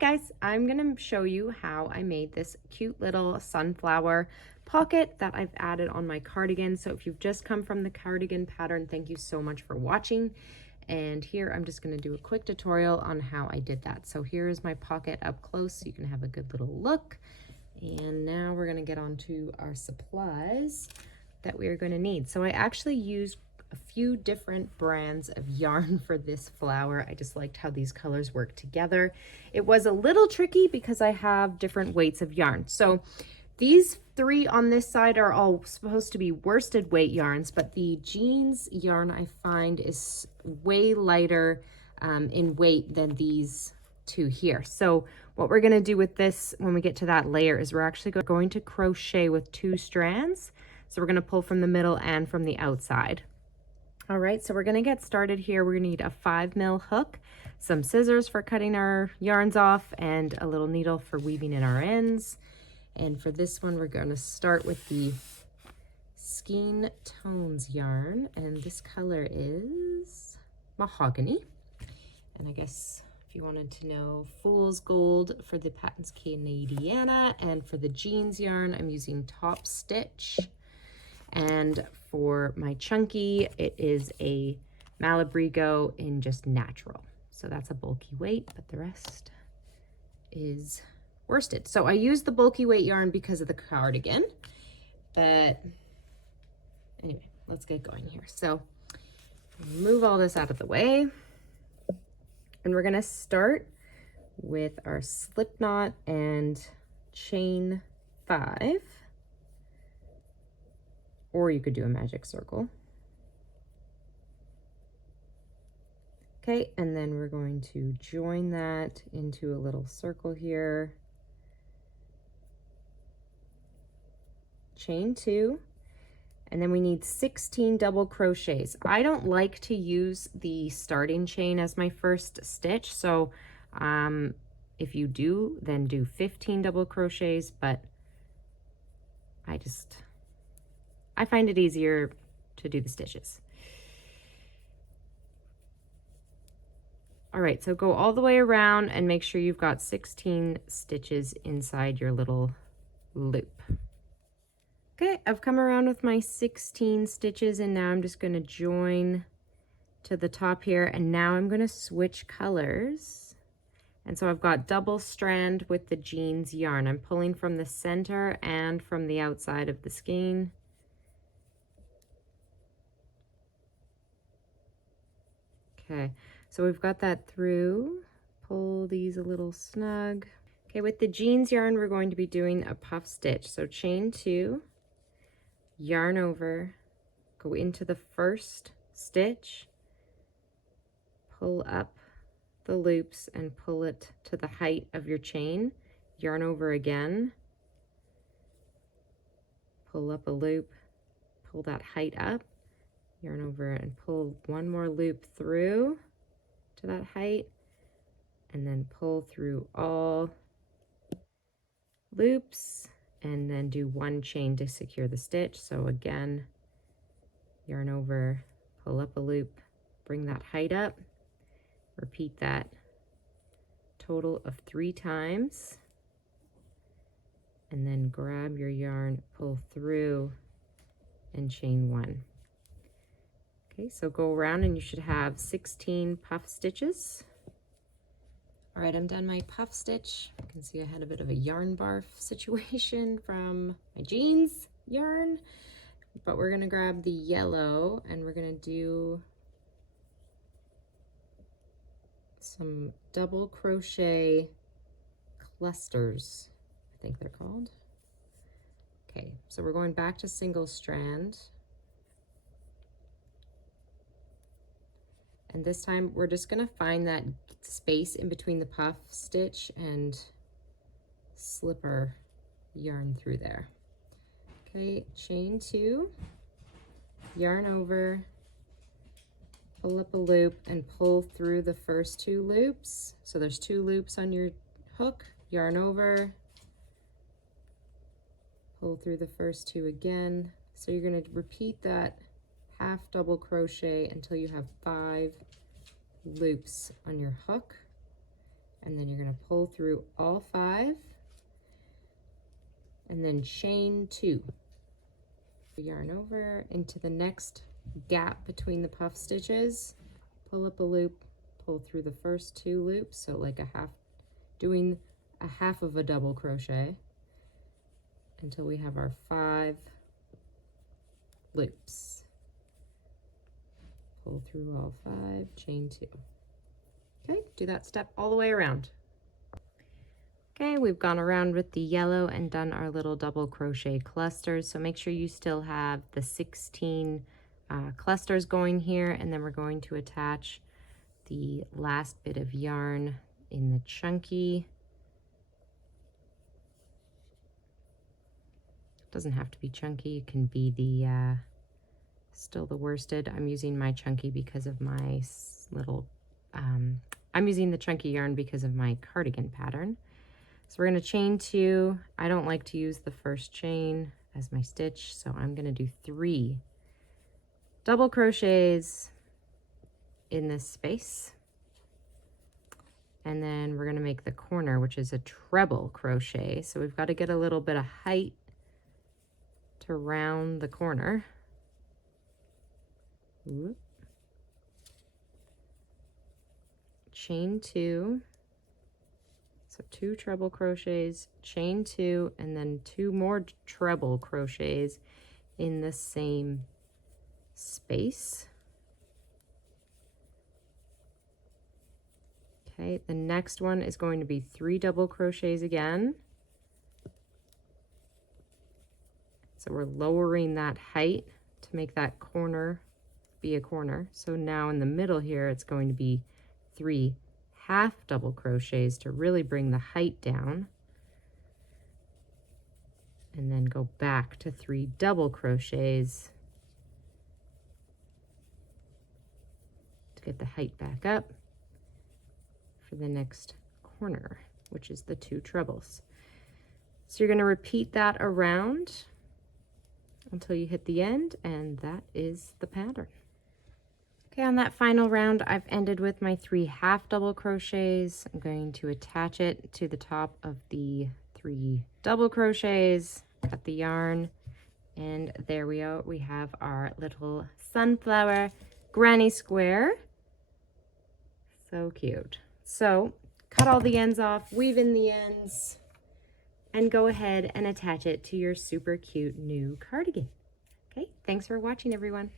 guys, I'm gonna show you how I made this cute little sunflower pocket that I've added on my cardigan. So if you've just come from the cardigan pattern, thank you so much for watching. And here I'm just gonna do a quick tutorial on how I did that. So here is my pocket up close so you can have a good little look. And now we're gonna get on to our supplies that we are gonna need. So I actually used a few different brands of yarn for this flower. I just liked how these colors work together. It was a little tricky because I have different weights of yarn. So these three on this side are all supposed to be worsted weight yarns, but the jeans yarn I find is way lighter in weight than these two here. So what we're gonna do with this when we get to that layer is we're actually going to crochet with 2 strands. So we're gonna pull from the middle and from the outside. All right, so we're gonna get started here. We're gonna need a 5mm hook, some scissors for cutting our yarns off, and a little needle for weaving in our ends. And for this one, we're gonna start with the Skein Tones yarn, and this color is Mahogany. And I guess if you wanted to know, Fool's Gold for the Patents Canadiana, and for the jeans yarn, I'm using Top Stitch. And for my chunky, it is a Malabrigo in just natural. So that's a bulky weight, but the rest is worsted. So I use the bulky weight yarn because of the cardigan, but anyway, let's get going here. So move all this out of the way. And we're gonna start with our slip knot and chain 5. Or you could do a magic circle. Okay, and then we're going to join that into a little circle here. Chain 2, and then we need 16 double crochets. I don't like to use the starting chain as my first stitch, so if you do, then do 15 double crochets, but I find it easier to do the stitches. All right, so go all the way around and make sure you've got 16 stitches inside your little loop. Okay, I've come around with my 16 stitches, and now I'm just going to join to the top here, and now I'm going to switch colors. And so I've got double strand with the jeans yarn. I'm pulling from the center and from the outside of the skein. Okay, so we've got that through. Pull these a little snug. Okay, with the jeans yarn, we're going to be doing a puff stitch. So chain 2, yarn over, go into the first stitch, pull up the loops and pull it to the height of your chain, yarn over again, pull up a loop, pull that height up, yarn over and pull one more loop through to that height, and then pull through all loops, and then do 1 chain to secure the stitch. So again, yarn over, pull up a loop, bring that height up, repeat that total of 3 times, and then grab your yarn, pull through, and chain 1. Okay, so go around and you should have 16 puff stitches. All right, I'm done my puff stitch. You can see I had a bit of a yarn barf situation from my jeans yarn, but we're gonna grab the yellow and we're gonna do some double crochet clusters, I think they're called. Okay, so we're going back to single strand. And this time we're just gonna find that space in between the puff stitch and slip our yarn through there. Okay, chain 2, yarn over, pull up a loop and pull through the first 2 loops. So there's 2 loops on your hook, yarn over, pull through the first 2 again. So you're gonna repeat that half double crochet until you have 5 loops on your hook, And then you're going to pull through all 5 and then chain 2. Yarn over into the next gap between the puff stitches, pull up a loop, pull through the first 2 loops, so like doing a half of a double crochet until we have our 5 loops. Pull through all 5, chain 2. Okay, do that step all the way around. Okay, we've gone around with the yellow and done our little double crochet clusters. So make sure you still have the 16 clusters going here, and then we're going to attach the last bit of yarn in the chunky. It doesn't have to be chunky, it can be the still the worsted. I'm using my chunky because of my little I'm using the chunky yarn because of my cardigan pattern. So we're going to chain 2. I don't like to use the first chain as my stitch, so I'm going to do 3 double crochets in this space. And then we're going to make the corner, which is a treble crochet. So we've got to get a little bit of height to round the corner. Whoop. Chain 2. So 2 treble crochets, chain 2, and then 2 more treble crochets in the same space. Okay, the next one is going to be 3 double crochets again. So we're lowering that height to make that corner be a corner. So now in the middle here, it's going to be 3 half double crochets to really bring the height down, and then go back to 3 double crochets to get the height back up for the next corner, which is the 2 trebles. So you're going to repeat that around until you hit the end, and that is the pattern. Okay, on that final round, I've ended with my 3 half double crochets. I'm going to attach it to the top of the 3 double crochets, cut the yarn, and there we go. We have our little sunflower granny square. So cute. So cut all the ends off, weave in the ends, and go ahead and attach it to your super cute new cardigan. Okay, thanks for watching, everyone.